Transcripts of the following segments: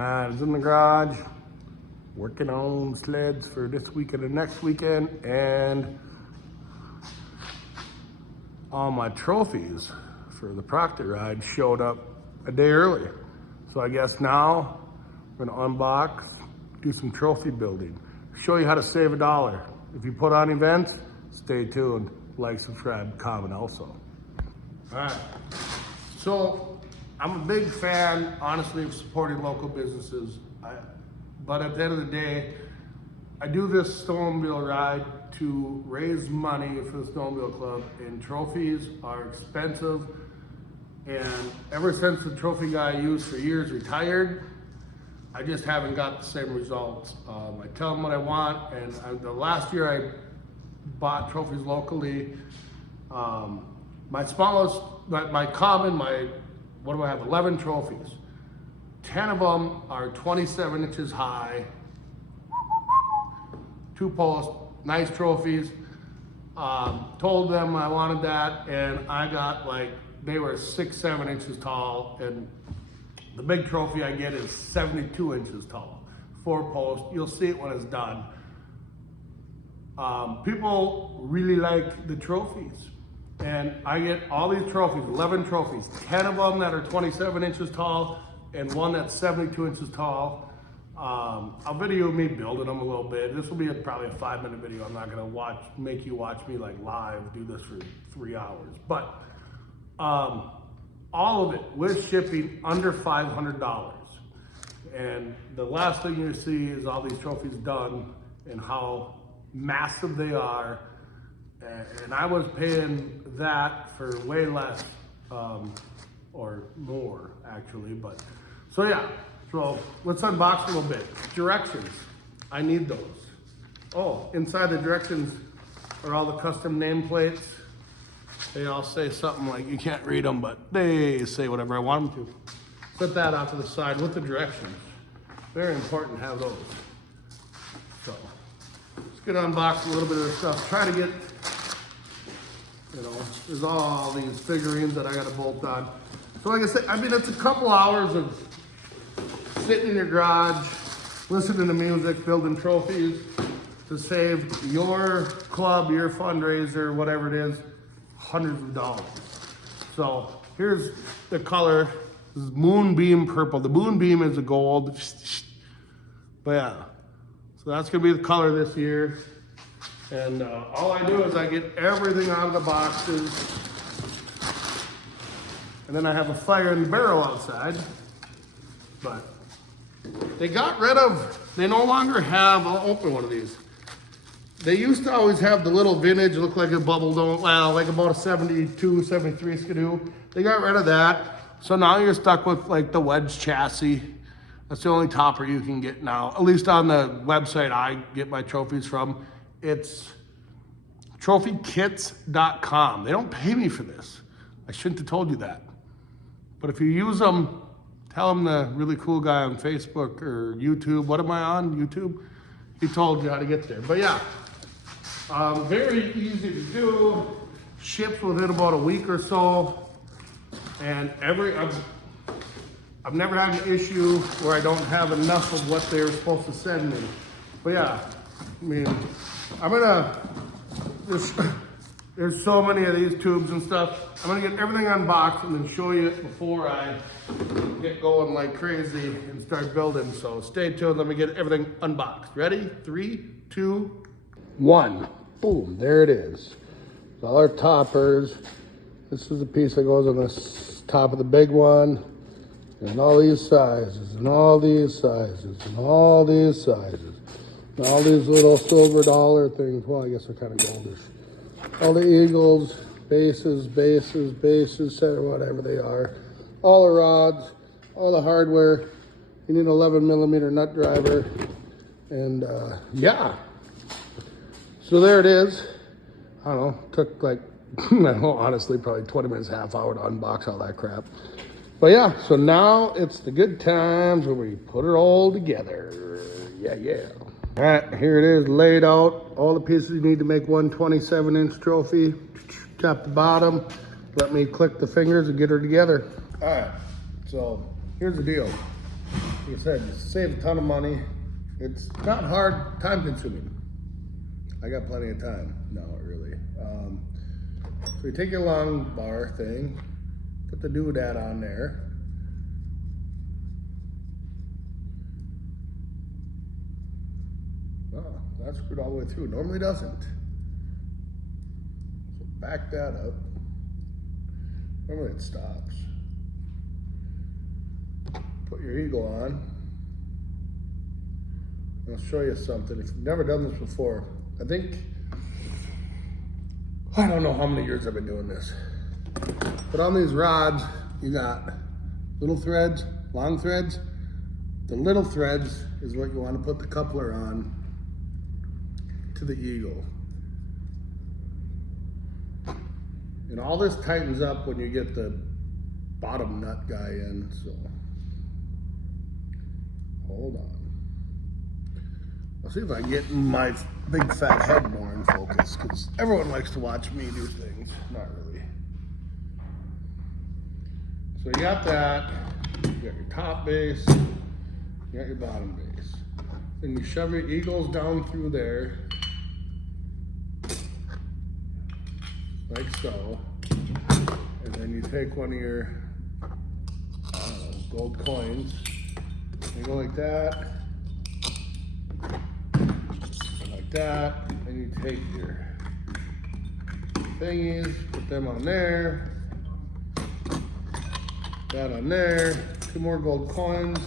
I was in the garage working on sleds for this weekend and next weekend, and all my trophies for the Proctor ride showed up a day early. So I guess now we're gonna unbox, do some trophy building, show you how to save $1. If you put on events, stay tuned, like, subscribe, comment also. All right, so I'm a big fan, honestly, of supporting local businesses. But at the end of the day, I do this snowmobile ride to raise money for the snowmobile club, and trophies are expensive. And ever since the trophy guy I used for years retired, I just haven't got the same results. I tell them what I want, and the last year I bought trophies locally. My smallest, my common, what do I have, 11 trophies. 10 of them are 27 inches high, 2 posts, nice trophies. Told them I wanted that, and I got they were 6-7 inches tall, and the big trophy I get is 72 inches tall, 4 posts. You'll see it when it's done. People really like the trophies, and I get all these trophies, 11 trophies, 10 of them that are 27 inches tall, and 1 that's 72 inches tall. I'll video me building them a little bit. This will be probably a 5-minute video. I'm not gonna make you watch me live, do this for 3 hours. But all of it with shipping under $500. And the last thing you see is all these trophies done and how massive they are. And I was paying that for way less, or more actually, but so yeah. So let's unbox a little bit. Directions, I need those. Oh, inside the directions are all the custom nameplates. They all say something like, you can't read them, but they say whatever I want them to. Put that out to the side with the directions. Very important to have those. So let's get unboxed a little bit of this stuff. Try to get, there's all these figurines that I got to bolt on. So like I said, it's a couple hours of sitting in your garage, listening to music, building trophies to save your club, your fundraiser, whatever it is, hundreds of dollars. So here's the color. This is Moonbeam Purple. The Moonbeam is a gold. But yeah, so that's gonna be the color this year. And all I do is I get everything out of the boxes, and then I have a fire in the barrel outside. But they no longer have, I'll open one of these. They used to always have the little vintage, look like a bubble dome, like about a 72, 73 Skidoo. They got rid of that. So now you're stuck with the wedge chassis. That's the only topper you can get now, at least on the website I get my trophies from. It's trophykits.com. They don't pay me for this. I shouldn't have told you that. But if you use them, tell them the really cool guy on Facebook or YouTube. What am I on? YouTube? He told you how to get there. But yeah, very easy to do. Ships within about a week or so. And I've never had an issue where I don't have enough of what they were supposed to send me. But yeah, there's so many of these tubes and stuff. I'm gonna get everything unboxed and then show you it before I get going like crazy and start building. So stay tuned, let me get everything unboxed. Ready? 3, 2, 1. Boom, there it is. All our toppers. This is the piece that goes on the top of the big one. And all these sizes, and all these sizes, and all these sizes. And all these little silver dollar things. Well, I guess they're kind of goldish. All the eagles, bases, center, whatever they are. All the rods, all the hardware. You need an 11mm nut driver. And yeah. So there it is. I don't know, took honestly, probably 20 minutes, half hour to unbox all that crap. But yeah, so now it's the good times where we put it all together. Yeah. All right, here it is laid out. All the pieces you need to make one 27-inch trophy. Top to bottom. Let me click the fingers and get her together. All right, so here's the deal. like I said, you save a ton of money. It's not hard, time consuming. I got plenty of time. No, really. So you take your long bar thing, put the doodad on there. Oh, that's screwed all the way through. Normally doesn't. So back that up. Normally it stops. Put your eagle on. I'll show you something. If you've never done this before, I don't know how many years I've been doing this. But on these rods, you got little threads, long threads. The little threads is what you want to put the coupler on to the eagle. And all this tightens up when you get the bottom nut guy in, so hold on. I'll see if I can get my big fat head more in focus, because everyone likes to watch me do things. Not really. So you got that, you got your top base, you got your bottom base. Then you shove your eagles down through there, like so. And then you take one of your, gold coins, you go like that, that, and you take your thingies, put them on there, that on there, 2 more gold coins,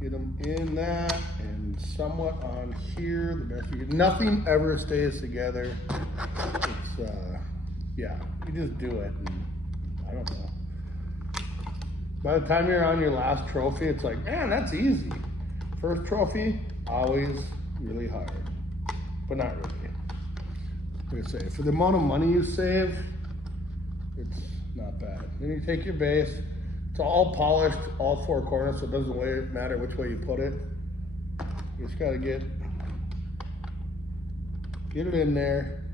get them in that, and somewhat on here, the best you can. Nothing ever stays together. It's, yeah, you just do it, and I don't know. By the time you're on your last trophy, it's like, man, that's easy. First trophy, always really hard, but not really. Like I say, for the amount of money you save, it's not bad. Then you take your base. It's all polished, all 4 corners, so it doesn't matter which way you put it. You just gotta get it in there.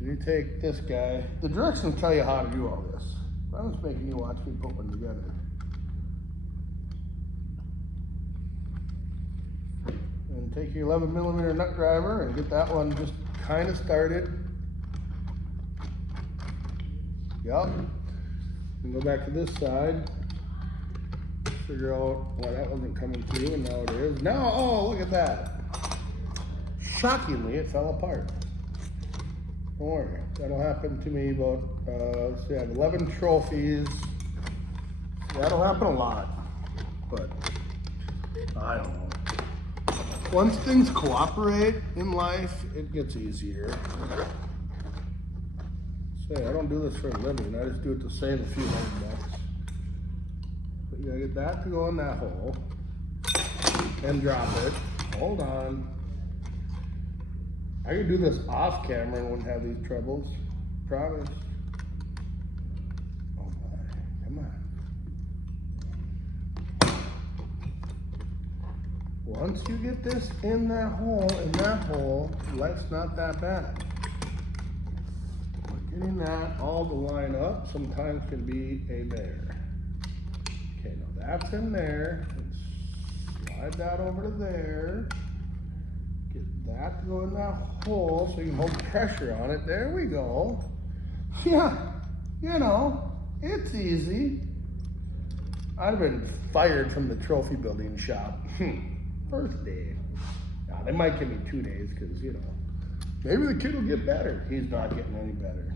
And you take this guy. The directions tell you how to do all this. I'm just making you watch me put one together. And take your 11mm nut driver and get that one just kind of started. Yep. And go back to this side. Figure out why that wasn't coming through, and now it is. Now, oh, look at that. Shockingly, it fell apart. Don't worry, that'll happen to me about, let's see, I have 11 trophies. That'll happen a lot, but I don't know. Once things cooperate in life, it gets easier. Say, I don't do this for a living. I just do it to save a few $100. But you gotta get that to go in that hole and drop it. Hold on. I could do this off camera and wouldn't have these troubles. Promise. Oh my, come on. Once you get this in that hole, life's not that bad. But getting that all to line up sometimes can be a bear. Okay, now that's in there. Let's slide that over to there. Get that to go in that hole so you can hold pressure on it. There we go. Yeah, you know, it's easy. I'd have been fired from the trophy building shop. First day. Now, they might give me 2 days because, you know, maybe the kid will get better. He's not getting any better.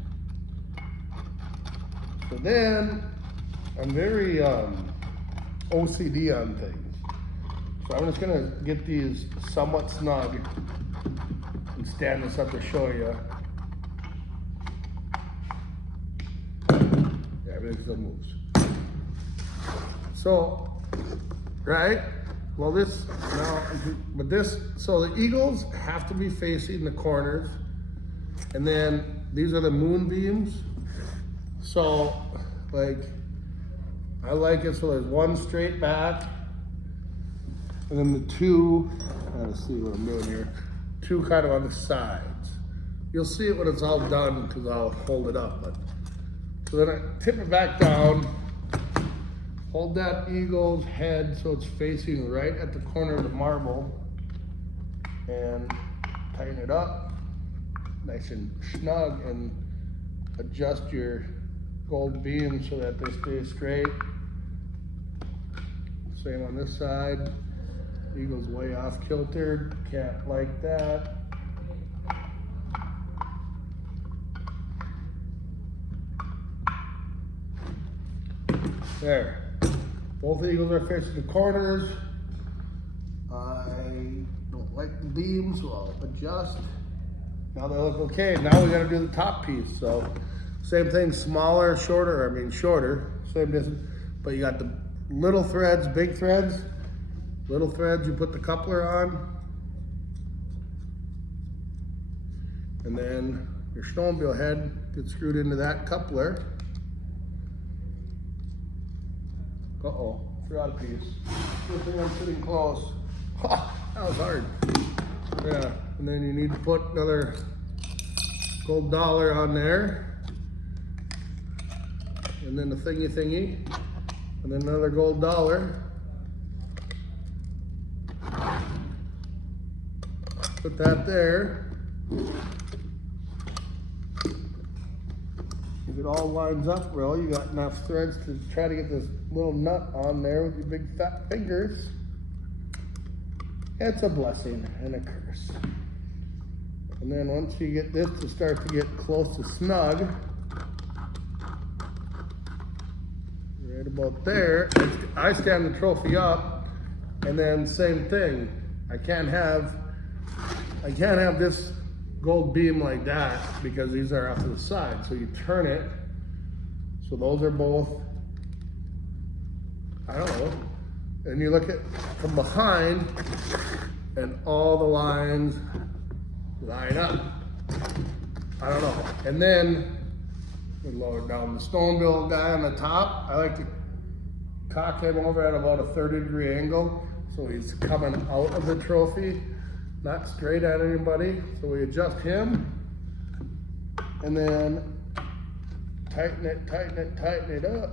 So then, I'm very OCD on things. So I'm just gonna get these somewhat snug and stand this up to show you. Yeah, everything still moves. So, right? Well, this, now, but this, so the eagles have to be facing the corners. And then these are the moonbeams. So, like, I like it so there's one straight back. And then the 2, I gotta see what I'm doing here, 2 kind of on the sides. You'll see it when it's all done because I'll hold it up. But so then I tip it back down, hold that eagle's head so it's facing right at the corner of the marble and tighten it up nice and snug and adjust your gold beam so that they stay straight. Same on this side. Eagle's way off kilter, can't like that. There. Both eagles are facing the corners. I don't like the beam, so I'll adjust. Now they look okay. Now we gotta do the top piece. So same thing, smaller, shorter, shorter, same distance, but you got the little threads, big threads. Little threads, you put the coupler on. And then your snowmobile head gets screwed into that coupler. Uh-oh, forgot a piece. Good thing I'm sitting close. Ha, that was hard. Yeah, and then you need to put another gold dollar on there. And then the thingy, and then another gold dollar. Put that there. If it all lines up well, you got enough threads to try to get this little nut on there with your big fat fingers. It's a blessing and a curse. And then once you get this to start to get close to snug, right about there, I stand the trophy up, and then same thing. I can't have this gold beam like that because these are off to the side. So you turn it, so those are both, I don't know, and you look at from behind and all the lines line up. I don't know. And then we lower down the snowmobile guy on the top. I like to cock him over at about a 30-degree angle so he's coming out of the trophy, not straight at anybody. So we adjust him and then tighten it up.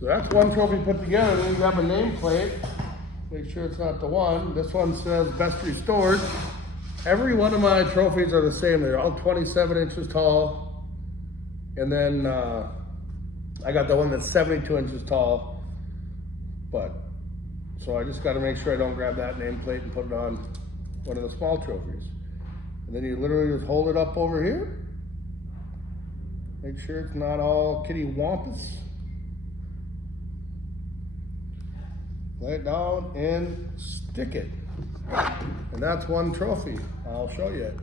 So that's one trophy put together. Then you grab a nameplate, make sure it's not the one. This one says best restored. Every one of my trophies are the same. They're all 27 inches tall. And then I got the one that's 72 inches tall. But, so I just gotta make sure I don't grab that nameplate and put it on one of the small trophies. And then you literally just hold it up over here. Make sure it's not all kitty wampus. Lay it down and stick it. And that's one trophy. I'll show you it.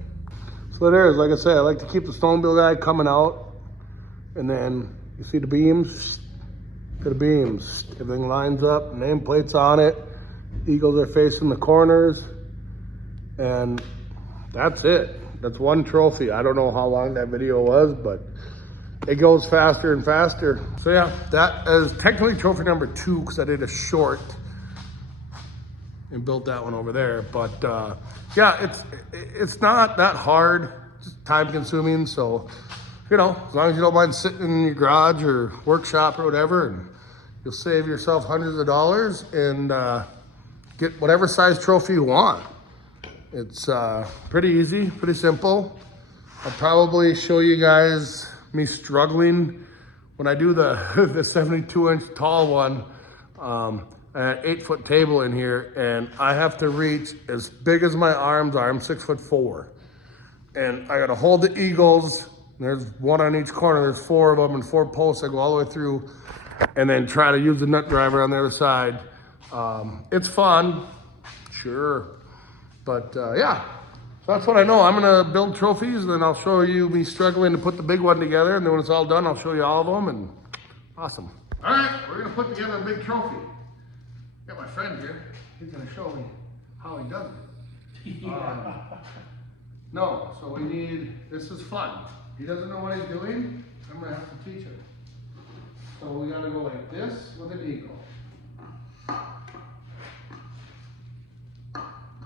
So there it is. Like I said, I like to keep the snowmobile guy coming out. And then you see the beams? Look at the beams. Everything lines up, nameplates on it. Eagles are facing the corners. And that's it. That's one trophy. I don't know how long that video was, but it goes faster and faster. So yeah, that is technically trophy number 2 because I did a short and built that one over there. But yeah, it's not that hard, just time consuming. So, you know, as long as you don't mind sitting in your garage or workshop or whatever, and you'll save yourself hundreds of dollars and get whatever size trophy you want. It's pretty easy, pretty simple. I'll probably show you guys me struggling when I do the 72-inch tall one. An 8-foot table in here, and I have to reach as big as my arms are. I'm 6'4", and I gotta hold the eagles. There's one on each corner. There's 4 of them and 4 posts. I go all the way through, and then try to use the nut driver on the other side. It's fun, sure, but yeah. So that's what I know. I'm gonna build trophies, and then I'll show you me struggling to put the big one together, and then when it's all done, I'll show you all of them, and awesome. All right, we're gonna put together a big trophy. Got my friend here. He's gonna show me how he does it. No, so we need, this is fun. He doesn't know what he's doing. I'm gonna have to teach him. So we gotta go like this with an eagle.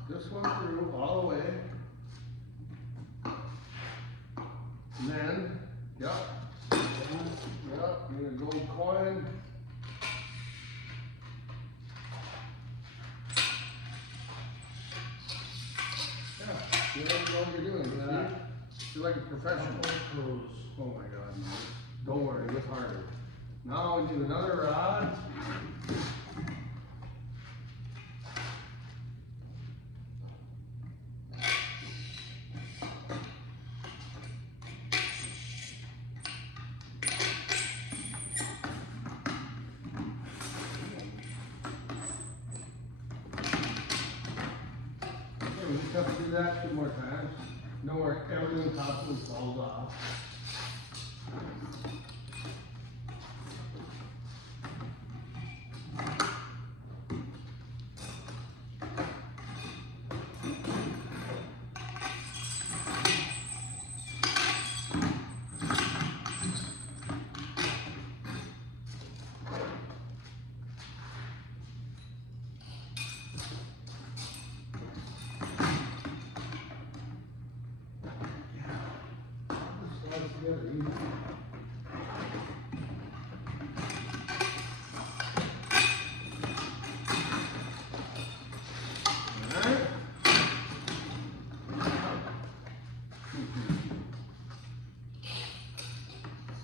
This one through all the way. And then, yep, one coin. Yeah, you don't know what you're doing. Yeah. You're like a professional. Oh my God. Don't worry, it's harder. Now we do another rod. We just have to do that 2 more times. Know where everything constantly falls off.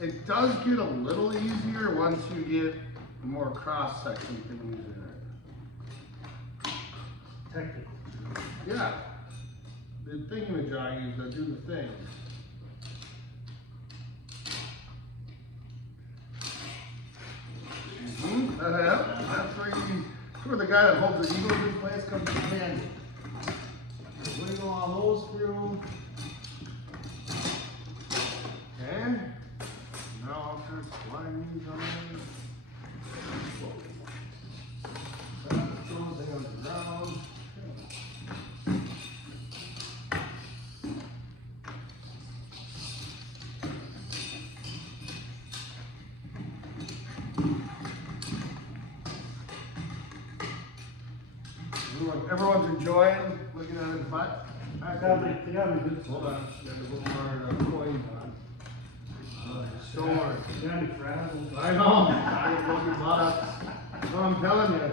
It does get a little easier once you get more cross section things in it. Technical. Yeah. The thingamajiggies that do the thing. That's where the guy that holds the eagles in place comes in handy. Wiggle all those through. Okay. Now I'll start sliding these on. Throw those on the ground. Everyone's enjoying looking at his butt. I got me good. Hold on, you got to put more coins on. Don't worry. Got me frazzled. I know. I get looking butt. No, I'm telling you.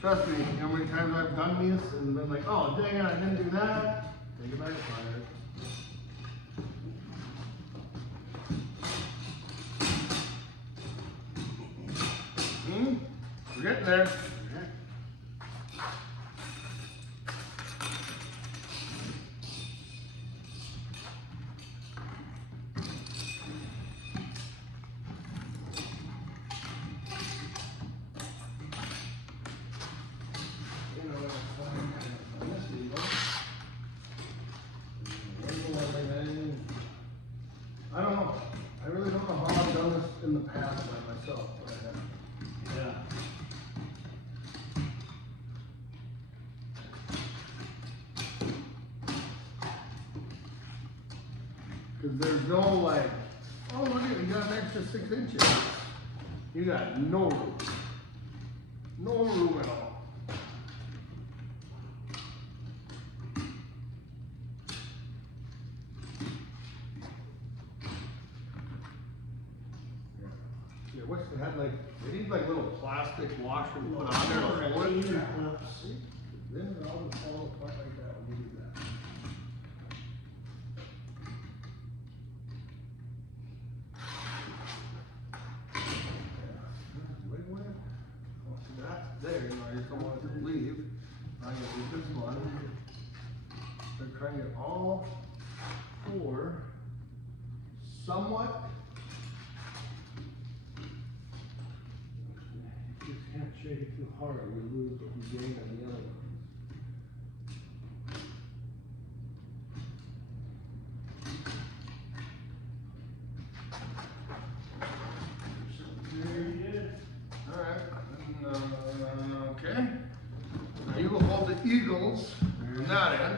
Trust me. You know how many times I've done this and been like, oh dang it, I didn't do that. Take it back, fire. We're getting there. I don't know. I really don't know how I've done this in the past by myself, but I have. Yeah. Because there's no like, oh look at it, you got an extra 6 inches. You got no room. No room at all. Yeah, wish they had like, they need like little plastic washer put on there to hold it. See? Then it all just falls apart like that when you do that. There, you know, I just don't want it to leave. I'm gonna do this one. They're trying it all 4 somewhat. You just can't shake it too hard, you lose what you gain on the other one. There you is. All right. Okay. Now you will hold the eagles. You're not in.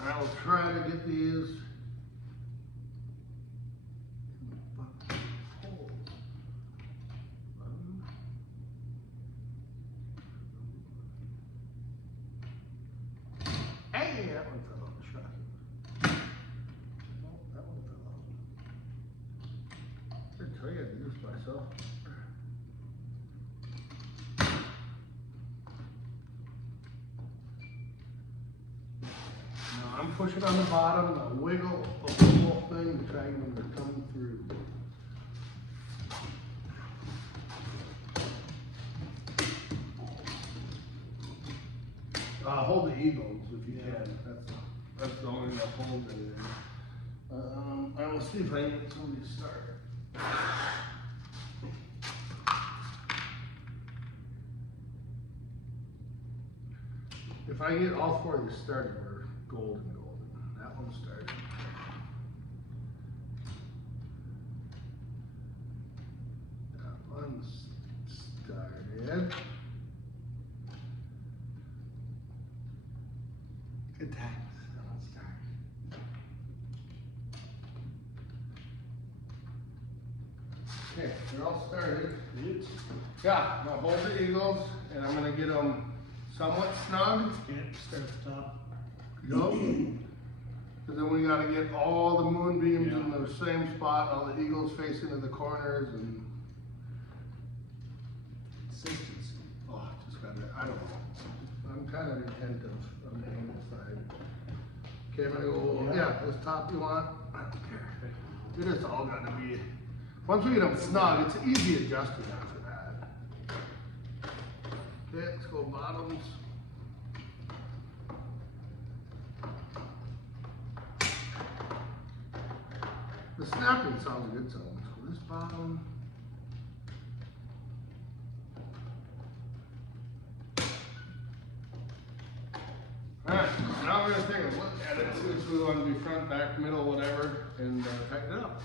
I will try to get these. Hey, that one fell off. Shocking. No, that one fell off. I tell you, these so. Now I'm pushing on the bottom, I'll wiggle the whole thing to try and get them to come through. Hold the eagles if you can. That's the only thing that holds anything. I will see if I can get somebody to start. If I get all four of these started, we're golden. That one started. That one's started. Good times. That one's started. Okay, they're all started. Yeah, now hold the eagles, and I'm gonna get them somewhat snug. Yeah, start at the top. Go. Because then we gotta get all the moonbeams in the same spot, all the eagles facing to the corners, and Consistency. just gotta, I don't know. I'm kind of attentive on the angle side. Okay, I'm gonna go, this top you want? I don't care. It just all gotta be, once we get them snug, it's easy adjusting after that. Okay, let's go bottoms. The snapping sounds good, so this bottom. Alright, now we're gonna take a look at it, see if we want to be front, back, middle, whatever, and tighten it up.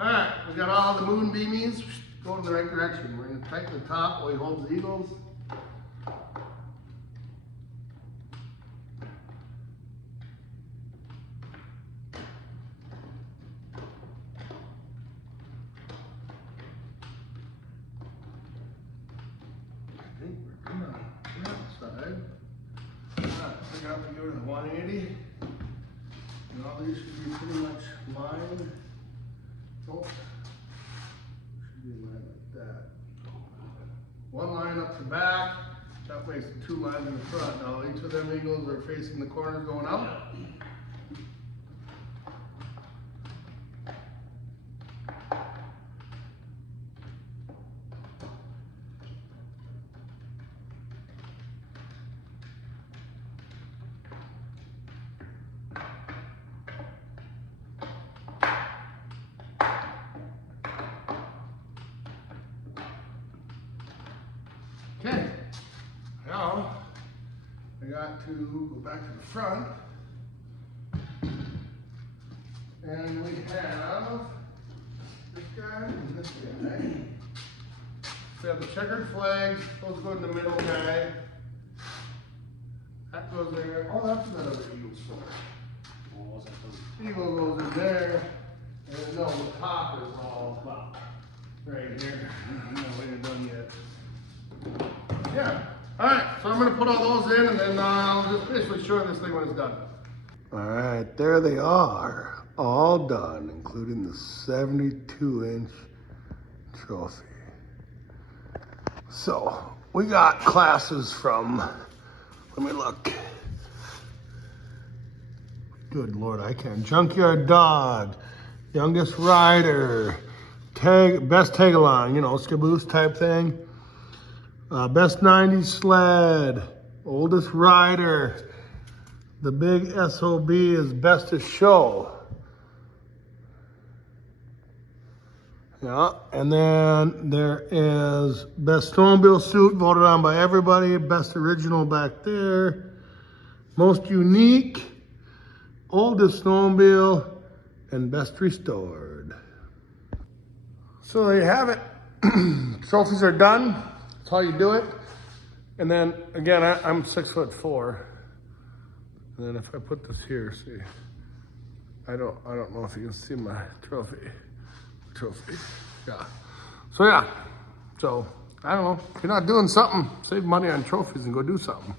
Alright, we got all the moonbeamies going in the right direction. We're gonna tighten the top while he holds the eagles. I think we're good on that side. I got to go to the 180. And all these should be pretty much lined. Oh, should be lined like that. One line up the back. That makes the two lines in the front. Now each of them eagles are facing the corners going out. Okay, now I got to go back to the front, and we have this guy and this guy. We have the checkered flags, those go in the middle guy. That goes there. Oh, that's another eagle story. What was that? Eagle goes in there, and then no, the top is all right here. I'm not really done yet. Yeah. All right. So I'm going to put all those in, and then I'll just basically show this thing when it's done. All right. There they are. All done, including the 72-inch trophy. So we got classes from, let me look. Good Lord, I can't. Junkyard Dog, Youngest Rider, Best Tag-along, Skaboose type thing. Best 90s Sled, Oldest Rider. The big SOB is Bestest Show. Yeah, and then there is Best Snowmobile Suit, voted on by everybody. Best Original back there. Most Unique, Oldest Snowmobile, and Best Restored. So there you have it. Trophies are done. That's how you do it. And then again, I'm 6'4". And then if I put this here, see, I don't know if you can see my trophy. Yeah. So yeah. So I don't know. If you're not doing something, save money on trophies and go do something.